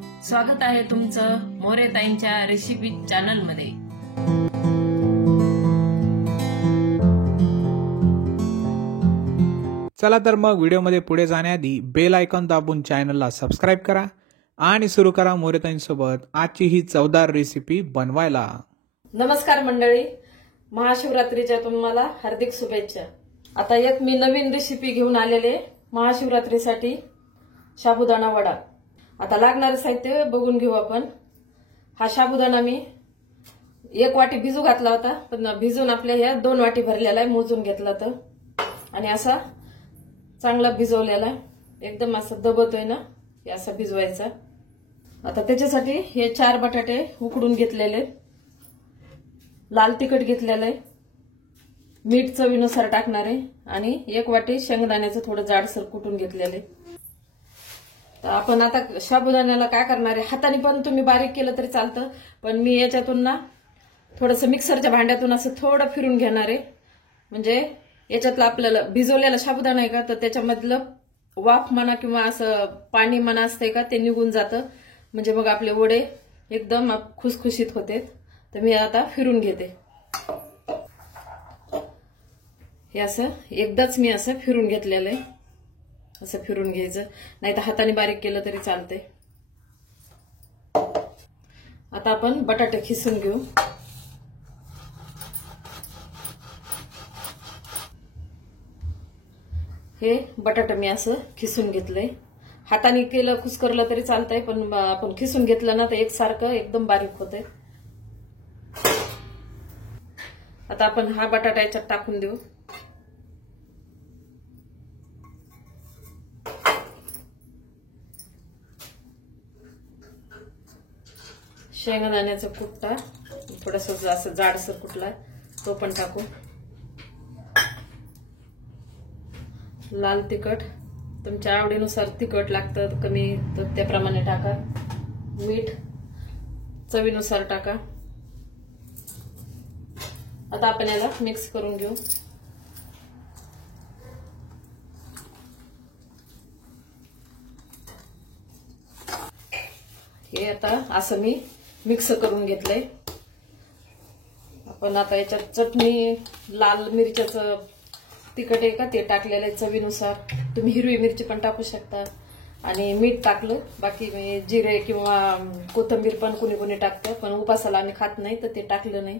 स्वागत आहे तुमचं मोरेताईंच्या रेसिपी चॅनल मध्ये। चला तर मग व्हिडिओमध्ये पुढे जाण्याआधी बेल आयकॉन दाबून चॅनलला सबस्क्राइब करा आणि सुरू करा मोरेताईंसोबत आजची ही चवदार रेसिपी बनवायला। नमस्कार मंडळी, महाशिवरात्रीच्या तुम्हाला हार्दिक शुभेच्छा। आता एक मी नवीन रेसिपी घेऊन आलेले महाशिवरात्रीसाठी साबुदाणा वडा। आता लागणारे साहित्य बघून घेऊ आपण। हा साबुदाणा मी 1 वाटी भिजू घातला होता, पण भिजून आपल्या ह्या 2 वाटी भरलेला आहे, मोजून घेतला तर। आणि असा चांगला भिजवलेला, एकदम असं दबतोय ना, हे असं भिजवायचा। आता त्याच्यासाठी हे 4 बटाटे उकडून घेतलेले, लाल तिखट घेतलेलं आहे, मीठ चवीनुसार टाकणार आहे आणि 1 वाटी शेंगदाण्याचं थोडं जाडसर कुटून घेतलेलं आहे। तर आपण आता साबुदाण्याला काय करणार आहे, हाताने पण तुम्ही बारीक केलं तरी चालतं, पण मी याच्यातून ना थोडंसं मिक्सरच्या भांड्यातून असं थोडं फिरून घेणार आहे। म्हणजे याच्यातलं आपल्याला भिजवलेला साबुदाणा आहे का, तर त्याच्यामधलं वाफ म्हणा किंवा असं पाणी म्हणा असतंय का, ते निघून जातं। म्हणजे मग आपले वडे एकदम खुसखुशीत होते। तर मी आता फिरून घेते, हे असं एकदाच मी असं फिरून घेतलेलं आहे। असं फिरून घ्यायचं, नाही तर हाताने बारीक केलं तरी चालतंय। आता आपण बटाटे खिसून घेऊ। हे बटाटे मी असं खिसून घेतलंय, हाताने केलं कुस्करलं तरी चालतंय, पण आपण खिसून घेतलं ना तर एकसारखं एकदम बारीक होतंय। आता आपण हा बटाटा याच्यात टाकून देऊ। शेंगदाण्याचा कुट्टा थोडासा असं जाडसर कुटला, तो पण टाकू। लाल तिखट तुमच्या आवडीनुसार तिखट लागतं कमी तर त्याप्रमाणे टाका। मीठ चवीनुसार टाका। आता आपण याला मिक्स करून घेऊ। हे आता असं मी मिक्स करून घेतलंय। आपण आता याच्यात चटणी, लाल मिरच्याचं तिखट आहे का ते टाकलेलं आहे चवीनुसार, तुम्ही हिरवी मिरची पण टाकू शकता। आणि मीठ टाकलं, बाकी मी जिरे किंवा कोथिंबीर पण कुणी कुणी टाकतं, पण उपासाला आम्ही खात नाही तर ते टाकलं नाही।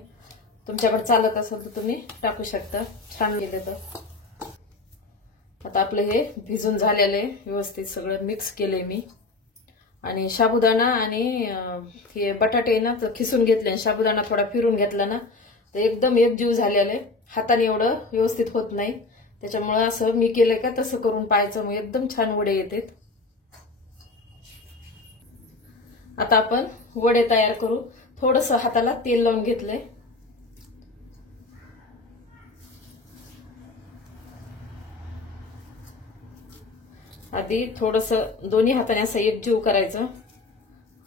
तुमच्याकडे चालत असेल तर तुम्ही टाकू शकता, छान गेले तर। आता आपलं हे भिजून झालेलं आहे, व्यवस्थित सगळं मिक्स केलंय मी। आणि साबुदाणा आणि हे बटाटे ना तर खिसून घेतले, साबुदाणा थोडा फिरून घेतला ना तर एकदम एकजीव झालेले। हाताने एवढं व्यवस्थित होत नाही, त्याच्यामुळे असं मी केलंय का तसं करून पाहायचं, मग एकदम छान वडे येतात। आता आपण वडे तयार करू। थोडंसं हाताला तेल लावून घेतलंय। आधी थोडंसं दोन्ही हाताने असं एकजीव करायचं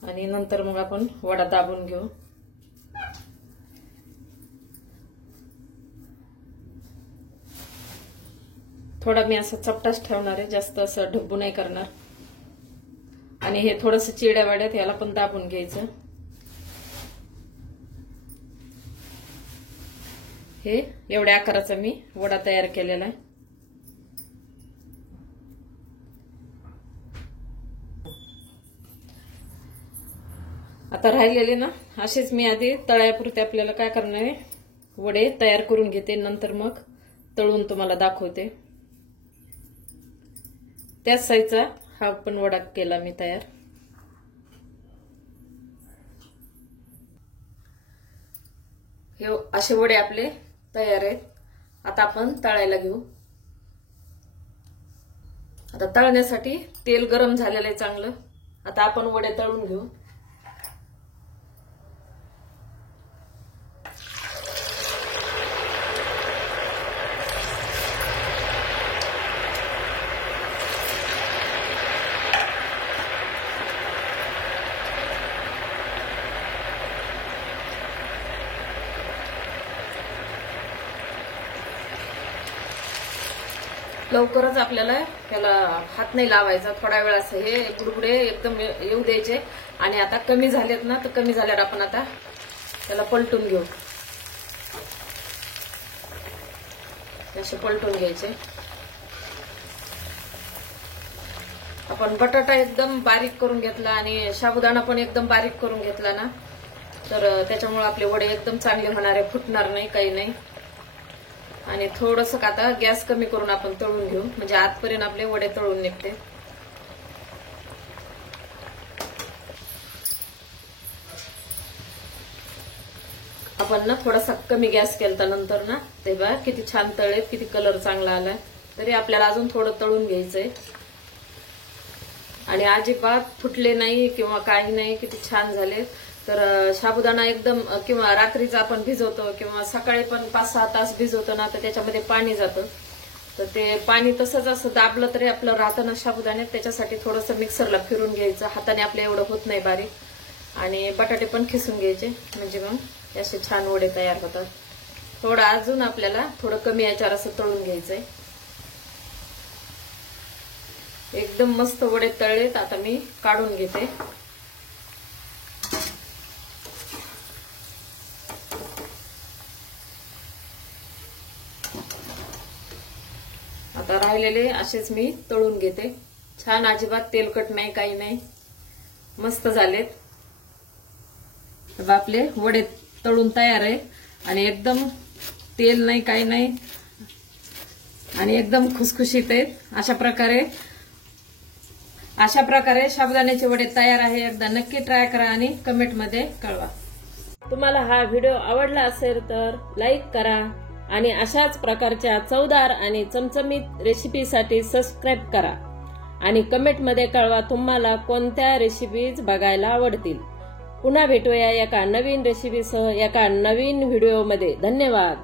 आणि नंतर मग आपण वडा दाबून घेऊ। थोडा मी असं चपटाच ठेवणार आहे, जास्त असं ढब्बू नाही करणार। आणि हे थोडंसं चिरड्या वाड्यात याला पण दाबून घ्यायचं। हे एवढ्या आकाराचा मी वडा तयार केलेला आहे। आता राहिलेले ना असेच मी आधी तळ्यापुरते आपल्याला काय करणार आहे, वडे तयार करून घेते, नंतर मग तळून तुम्हाला दाखवते। त्याच साईजचा हा पण वडा केला मी तयार। हे असे वडे आपले तयार आहेत। आता आपण तळायला घेऊ। आता तळण्यासाठी तेल गरम झालेलं आहे चांगलं। आता आपण वडे तळून घेऊ। लवकरच आपल्याला त्याला हात नाही लावायचा, थोडा वेळ असं हे बुडबुडे एकदम येऊ द्यायचे. आणि आता कमी झालेत ना, तर कमी झाल्यावर आपण आता त्याला पलटून घेऊ. असे पलटून घ्यायचे. आपण बटाटा एकदम बारीक करून घेतला आणि साबुदाणा पण एकदम बारीक करून घेतला ना, तर त्याच्यामुळे आपले वडे एकदम चांगले होणार आहे, फुटणार नाही, काही नाही. आणि थोडंसं आता गॅस कमी करून आपण तळून घेऊ, म्हणजे आतपर्यंत आपले वडे तळून निघते. आपण ना थोडासा कमी गॅस केलता नंतर ना, ते बघा किती छान तळलेत, किती कलर चांगला आलाय. तरी आपल्याला अजून थोडं तळून घ्यायचंय. आणि अजिबात फुटले नाही किंवा काही नाही, किती छान झाले. तर साबुदाणा एकदम, किंवा रात्रीचा आपण भिजवतो किंवा सकाळी पण 5-6 तास भिजवतो ना, तर त्याच्यामध्ये पाणी जातं. तर ते पाणी तसंच असं दाबलं तरी आपलं राहतं ना साबुदाण्यात. त्याच्यासाठी थोडंसं मिक्सरला फिरून घ्यायचं, हाताने आपल्या एवढं होत नाही बारीक. आणि बटाटे पण खिसून घ्यायचे, म्हणजे मग असे छान वडे तयार होतात. थोडं अजून आपल्याला थोडं कमी याच्यावर असं तळून घ्यायचंय. एकदम मस्त वडे तळलेत. आता मी काढून घेते. आता राहिलेले असेच मी तळून घेते. छान, अजिबात तेलकट नाही, काही नाही, मस्त झालेत. आपले वडे तळून तयार आहे. आणि एकदम तेल नाही, काही नाही, आणि एकदम खुसखुशीत आहेत. अशा प्रकारे साबुदाण्याचे वडे तयार आहे. एकदा नक्की ट्राय करा आणि कमेंटमध्ये कळवा. तुम्हाला हा व्हिडिओ आवडला असेल तर लाईक करा आणि अशाच प्रकारच्या चवदार आणि चमचमीत रेसिपीसाठी सबस्क्राईब करा. आणि कमेंटमध्ये कळवा तुम्हाला कोणत्या रेसिपीज बघायला आवडतील. पुन्हा भेटूया एका नवीन रेसिपीसह एका नवीन व्हिडिओमध्ये. धन्यवाद.